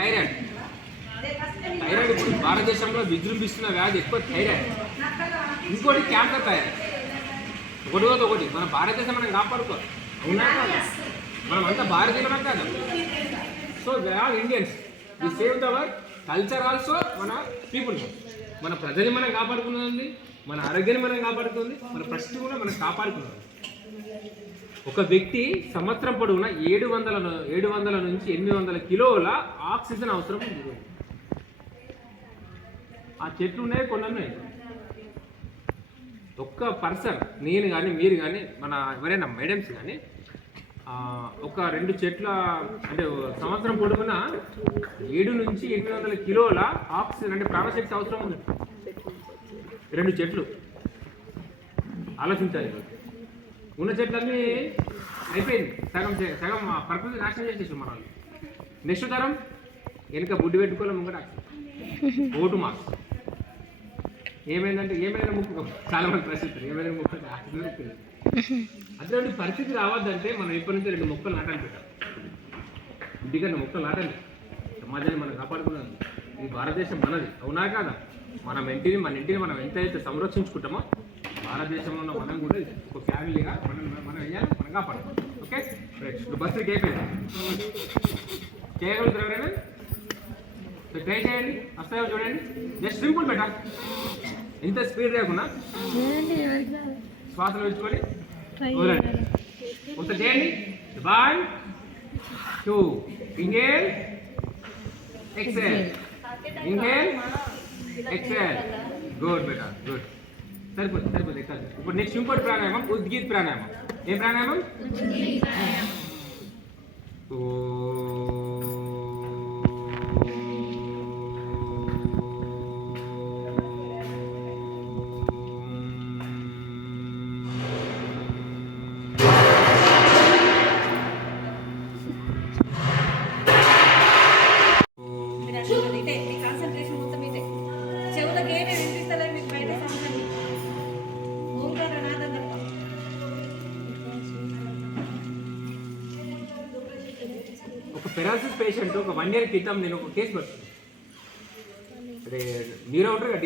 Thyroid. Thyroid ఇప్పుడు భారతదేశంలో విజృంభిస్తున్న వ్యాధి ఎక్కువ థైరాయిడ్. ఇంకోటి క్యాన్సర్ థైరాయిడ్. ఒకటి మన భారతదేశం మనం కాపాడుకోవాలి. అవునా కాదు? మనం అంతా భారతీయులమే కాదు. So they are Indians. We save their culture also. మన పీపుల్, మన ప్రజల్ని మనం కాపాడుకున్నది, మన ఆరోగ్యాన్ని మనం కాపాడుకుంది, మన ప్రశ్న కూడా మనం కాపాడుకున్నది. ఒక వ్యక్తి సంవత్సరం పొడవునా 700 నుంచి 800 కిలోల ఆక్సిజన్ అవసరం ఉంది. ఆ చెట్లు ఉన్నాయి, కొన్ని ఉన్నాయి. ఒక్క పర్సన్, నేను కానీ మీరు కానీ మన ఎవరైనా మేడమ్స్ కానీ ఒక 2 చెట్ల అంటే సంవత్సరం పొడవునా 7 నుంచి 800 కిలోల ఆక్సిజన్ అంటే ప్రాణశక్తి అవసరం ఉంది. 2 చెట్లు. ఆలోచించాలి. ఉన్న చెట్లన్నీ అయిపోయింది, సగం ప్రకృతి నాశనం చేసేసి మన వాళ్ళు. నెక్స్ట్ తరం వెనుక బుడ్డి పెట్టుకోవాలి, ముంగట ఓటు మార్క్స్. ఏమైనా ముక్కు చాలా మంది ప్రశ్నిస్తారు, ఏమైనా ముక్కు అటువంటి పరిస్థితి రావద్దంటే మనం ఇప్పటి నుంచి 2 మొక్కలు నాటాలి పెట్టాలి. ఇంటికన్నా మొక్కలు నాటాలి. సమాజాన్ని మనం కాపాడుకున్నది. ఈ భారతదేశం మనది, అవునా కాదా? మన ఇంటిని మనం ఎంతైతే సంరక్షించుకుంటామో భారతదేశంలో ఉన్న మనం కూడా ఒక ఫ్యామిలీగా మనం వేయాలి, మనం కాపాడుకోవాలి. ఓకే, ఇప్పుడు బస్సుకి అయిపోయింది. చేయగలుగుతారు ఎవరైనా? ట్రై చేయండి, వస్తాయో చూడండి. జస్ట్ సింపుల్ బెటా. ఎంత స్పీడ్ లేకుండా శ్వాసలు పెంచుకొని వదలండి. ఒకసారి చేయండి. 1 2 inhale exhale, inhale exhale. Good బెటా, గుడ్. సరిపోతుంది. ఇప్పుడు నెక్స్ట్ ఇంకోటి ప్రాణాయామం, ఉద్గీత్ ప్రాణాయామం. ఏ ప్రాణాయామం? ఒక పెరాలసిస్ పేషెంట్ ఒక 1 year క్రితం నేను ఒక కేసు పడుతుంది. అదే మీరు ఉంటారు కదా,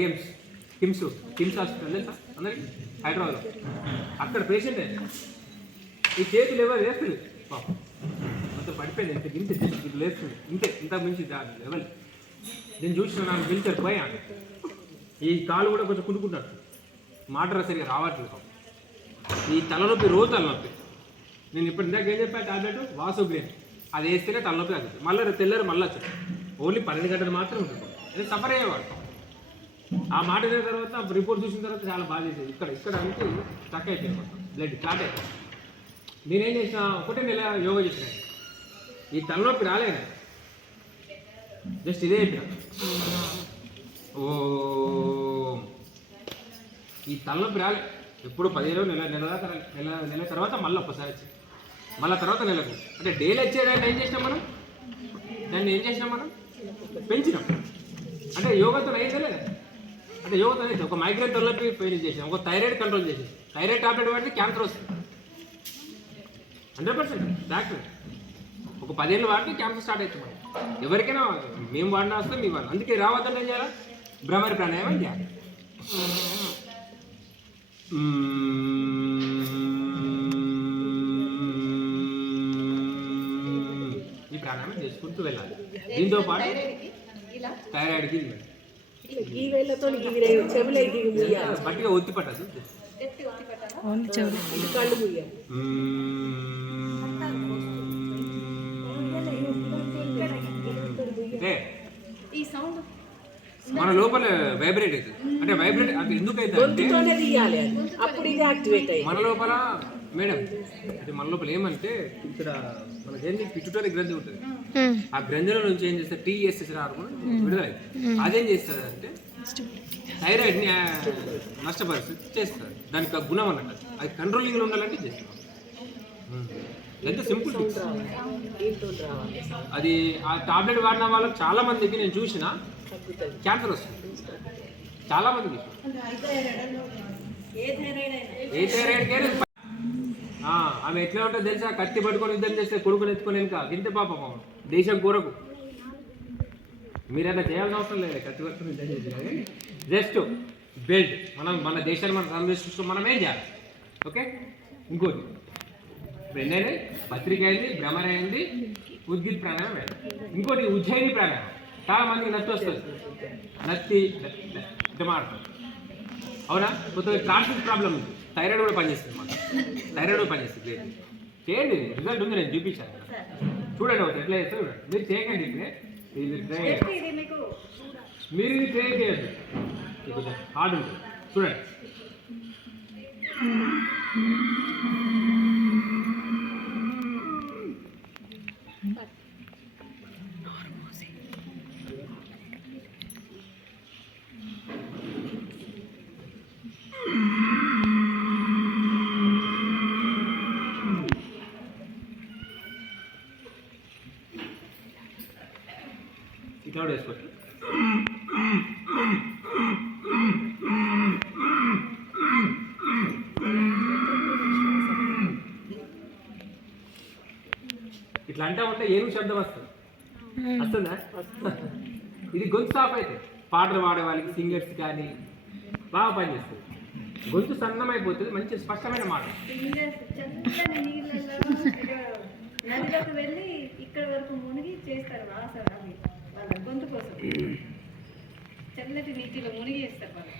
కిమ్స్ హాస్పిటల్ తెలుసా అందరికి, హైదరాబాద్లో. అక్కడ పేషెంట్ ఈ చేతులు ఎవరు వేస్తుంది మొత్తం పడిపోయింది. ఇంత ఇట్లా వేస్తుంది, ఇంత మించి లెవెల్. నేను చూసిన నాకు పిలిచారు పోయా. ఈ కాలు కూడా కొంచెం కుంటుకుంటాడు, మాట సరిగా రావట్లేదు. ఈ తలనొప్పి, రోజు తలనొప్పి. నేను ఇప్పుడు ఇందాక ఏం చెప్పాను, టాబ్లెట్ వాసోగ్రీన్, అది వేస్తేనే తలనొప్పి తగ్గుతుంది. మళ్ళీ తెల్లారు మళ్ళీ వచ్చింది. ఓన్లీ 12 గంటలు మాత్రం ఉంటుంది. అది సఫర్ అయ్యేవాడు. ఆ మాట అయిన తర్వాత రిపోర్ట్ చూసిన తర్వాత చాలా బాగా చేసేది. ఇక్కడ అంటే స్టక్ అయిపోయింది, మొత్తం బ్లడ్ క్లాట్ అయిపోయింది. నేనేం చేసిన, 1 నెల యోగా చేసిన. ఈ తలనొప్పి రాలేదు, జస్ట్ ఇదే అయిపోయినా. ఓ ఈ తలనొప్పి రాలే ఎప్పుడు 15 నెల తర్వాత మళ్ళీ ఒక్కసారి వచ్చింది. మళ్ళీ తర్వాత నెలకు అంటే డైలీ వచ్చేదాన్ని ఏం చేసినాం మనం, పెంచినాం. అంటే యోగాతో అయిందా లేదా? అంటే యోగాతో అయితే ఒక మైగ్రేన్ తలనొప్పి ఫెయిల్ చేసాం, ఒక థైరాయిడ్ కంట్రోల్ చేసేసి. థైరాయిడ్ టాబ్లెట్ వాడితే క్యాన్సర్ వస్తుంది 100%. డాక్టర్ ఒక 10 ఏళ్ళు వాడితే క్యాన్సర్ స్టార్ట్ అవుతుంది. ఎవరికైనా మేము వాడినా వస్తే మీ వాళ్ళు. అందుకే రావద్దని ఏం చేయాలి, భ్రమరి ప్రాణాయామం చేయాలి. ఈ ప్రాణాయామం చేసుకుంటూ వెళ్ళాలి. దీంతో పాటు థైరాయిడ్కి బట్టిగా ఒత్తి పట్టదు. మన లోపల వైబ్రేట్ అవుతుంది. అంటే వైబ్రేట్ అది ఎందుకు అవుతుంది మన లోపల మేడం, అంటే మన లోపల ఏమంటే ఇక్కడ మనకేంటి పిట్యూటరీ గ్రంథి ఉంటుంది. ఆ గ్రంథిలో నుంచి ఏం చేస్తారు, TSH హార్మోన్ విడుదల. అదేం చేస్తుంది అంటే థైరాయిడ్ని నష్టపరిస్థితి చేస్తుంది. దానికి గుణం అన్నట్టు అది కంట్రోలింగ్లో ఉండాలంటే చేస్తుంది. ఎంత సింపుల్. అది ఆ టాబ్లెట్ వాడిన వాళ్ళకి చాలా మందికి నేను చూసిన క్యాన్సర్ వస్తుంది. చాలా మందికి ఏ థైరాయిడ్ ఆమె ఎట్లా ఉంటుంది తెలుసా, కత్తి పట్టుకొని యుద్ధం చేస్తే కొడుకుని ఎత్తుకొని ఇంకా ఇంత పాపం దేశం కూరకు మీరు అలా చేయాల్సిన అవసరం లేదు, ఖర్చు పెట్టుకుని కానీ జస్ట్ బిల్డ్. మన దేశాన్ని మనం సంరక్షిస్తూ మనం ఏం చేయాలి? ఓకే. ఇంకోటి రెండైనాయి, పత్రిక అయింది, భ్రమర అయింది, ఉద్గిత్ ప్రాణాయామం అయింది. ఇంకోటి ఉజ్జయిని ప్రాణాయామం. చాలా మందికి నత్తి వస్తుంది, నత్తి ఇట్లా మాడుతుంది. అవునా? కొంత ట్రాన్స్మిట్ ప్రాబ్లం ఉంది, థైరాయిడ్ కూడా పనిచేస్తుంది. మన థైరాయిడ్ కూడా పనిచేస్తుంది. చేయండి, రిజల్ట్ ఉంది, నేను చూపించాను. చూడండి ఒకటి ఎట్లా చేస్తే చూడండి. మీరు చేయకండి ఇప్పుడే, ఇది ట్రై మీరు ఇది ట్రై చేయొద్దు, కొంచెం హార్డ్ ఉంటుంది. చూడండి. ఇట్లా కూడా వేసుకోవచ్చు. ఇట్లా అంటా ఉంటే ఏనుగు శబ్దం వస్తుంది, వస్తుందా? ఇది గొంతు సాఫ్ అయితే పాటలు పాడే వాళ్ళకి, సింగర్స్ కానీ బాగా పనిచేస్తుంది. గొంతు సన్నమైపోతుంది, మంచి స్పష్టమైన మాట. నదిలోకి వెళ్ళి ఇక్కడ వరకు మునిగి చేస్తారు వాళ్ళ గొంతు కోసం. చల్లటి నీటిలో మునిగి చేస్తారు వాళ్ళు.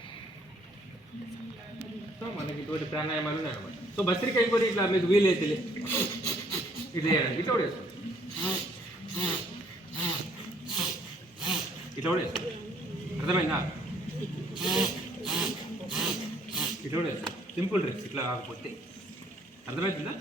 సో మనకి ఇటువంటి ప్రాణాయామాలు ఉన్నాయి అనమాట. సో భస్త్రిక ఇంకోటి ఇట్లా మీకు వీలైతే ఇట్లా వేయాలి, ఇట్లా కూడా వేసుకోండి, ఇట్లా కూడా వేసుకోండి. అర్థమైందా? ఇట్లా కూడా వేసుకోండి. సింపుల్ డ్రెస్ ఇట్లా కాకపోతే. అర్థమవుతుందా?